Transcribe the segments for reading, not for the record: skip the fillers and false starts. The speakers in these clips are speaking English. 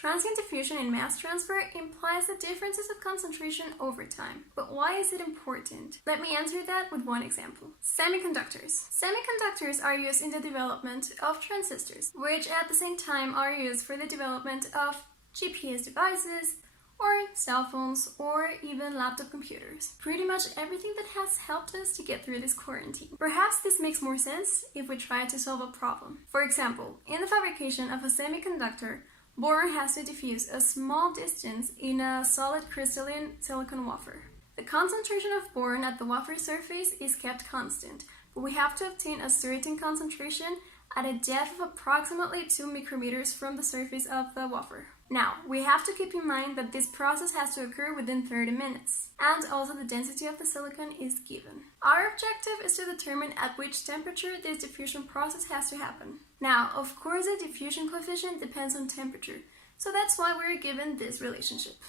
Transient diffusion in mass transfer implies the differences of concentration over time. But why is it important? Let me answer that with one example. Semiconductors. Semiconductors are used in the development of transistors, which at the same time are used for the development of GPS devices, or cell phones, or even laptop computers. Pretty much everything that has helped us to get through this quarantine. Perhaps this makes more sense if we try to solve a problem. For example, in the fabrication of a semiconductor, boron has to diffuse a small distance in a solid crystalline silicon wafer. The concentration of boron at the wafer surface is kept constant, but we have to obtain a certain concentration at a depth of approximately 2 micrometers from the surface of the wafer. Now, we have to keep in mind that this process has to occur within 30 minutes, and also the density of the silicon is given. Our objective is to determine at which temperature this diffusion process has to happen. Now, of course, the diffusion coefficient depends on temperature, so that's why we're given this relationship.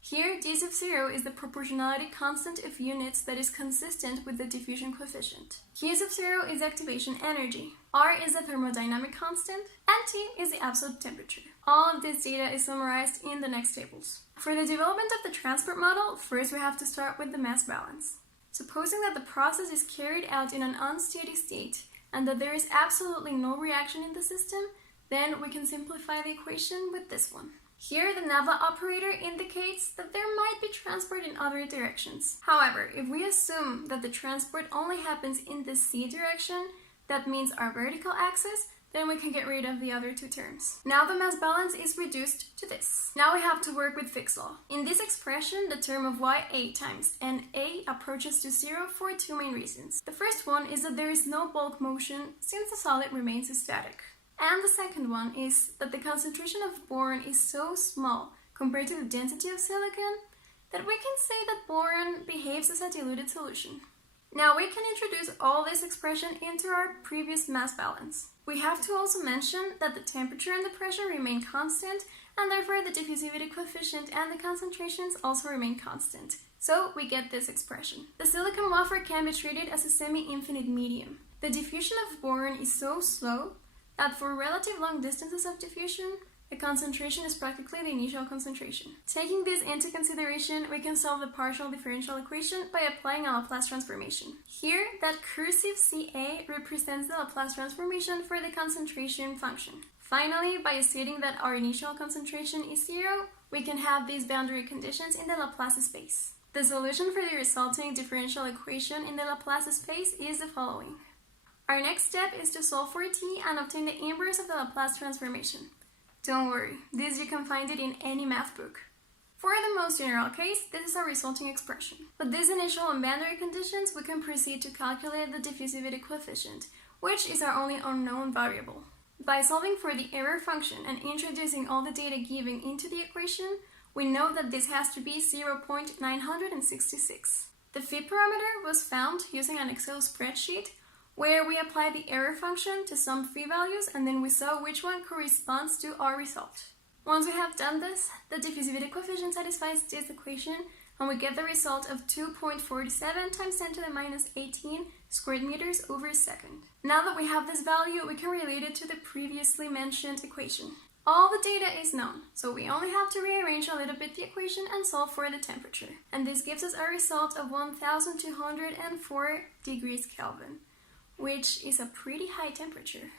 Here, d sub 0 is the proportionality constant of units that is consistent with the diffusion coefficient. Q sub 0 is activation energy. R is the thermodynamic constant, and T is the absolute temperature. All of this data is summarized in the next tables. For the development of the transport model, first we have to start with the mass balance. Supposing that the process is carried out in an unsteady state, and that there is absolutely no reaction in the system, then we can simplify the equation with this one. Here, the Nabla operator indicates that there might be transport in other directions. However, if we assume that the transport only happens in the c direction, that means our vertical axis, then we can get rid of the other two terms. Now the mass balance is reduced to this. Now we have to work with Fick's law. In this expression, the term of YA times NA approaches to 0 for two main reasons. The first one is that there is no bulk motion since the solid remains static. And the second one is that the concentration of boron is so small compared to the density of silicon that we can say that boron behaves as a diluted solution. Now we can introduce all this expression into our previous mass balance. We have to also mention that the temperature and the pressure remain constant, and therefore the diffusivity coefficient and the concentrations also remain constant. So we get this expression. The silicon wafer can be treated as a semi-infinite medium. The diffusion of boron is so slow that for relative long distances of diffusion, the concentration is practically the initial concentration. Taking this into consideration, we can solve the partial differential equation by applying a Laplace transformation. Here, that cursive CA represents the Laplace transformation for the concentration function. Finally, by stating that our initial concentration is 0, we can have these boundary conditions in the Laplace space. The solution for the resulting differential equation in the Laplace space is the following. Our next step is to solve for t and obtain the inverse of the Laplace transformation. Don't worry, this you can find it in any math book. For the most general case, this is our resulting expression. With these initial and boundary conditions, we can proceed to calculate the diffusivity coefficient, which is our only unknown variable. By solving for the error function and introducing all the data given into the equation, we know that this has to be 0.966. The phi parameter was found using an Excel spreadsheet where we apply the error function to some phi values and then we saw which one corresponds to our result. Once we have done this, the diffusivity coefficient satisfies this equation and we get the result of 2.47 times 10 to the minus 18 squared meters over a second. Now that we have this value, we can relate it to the previously mentioned equation. All the data is known, so we only have to rearrange a little bit the equation and solve for the temperature. And this gives us a result of 1204 degrees Kelvin, which is a pretty high temperature.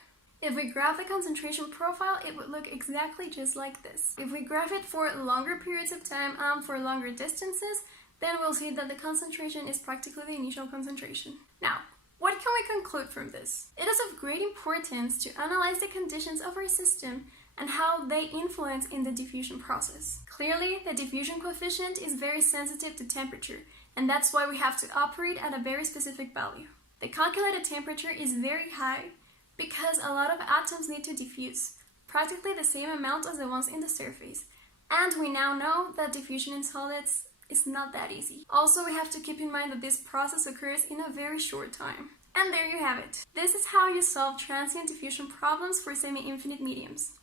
If we graph the concentration profile, it would look exactly just like this. If we graph it for longer periods of time and for longer distances, then we'll see that the concentration is practically the initial concentration. Now, what can we conclude from this? It is of great importance to analyze the conditions of our system and how they influence in the diffusion process. Clearly, the diffusion coefficient is very sensitive to temperature, and that's why we have to operate at a very specific value. The calculated temperature is very high because a lot of atoms need to diffuse, practically the same amount as the ones in the surface. And we now know that diffusion in solids is not that easy. Also, we have to keep in mind that this process occurs in a very short time. And there you have it. This is how you solve transient diffusion problems for semi-infinite mediums.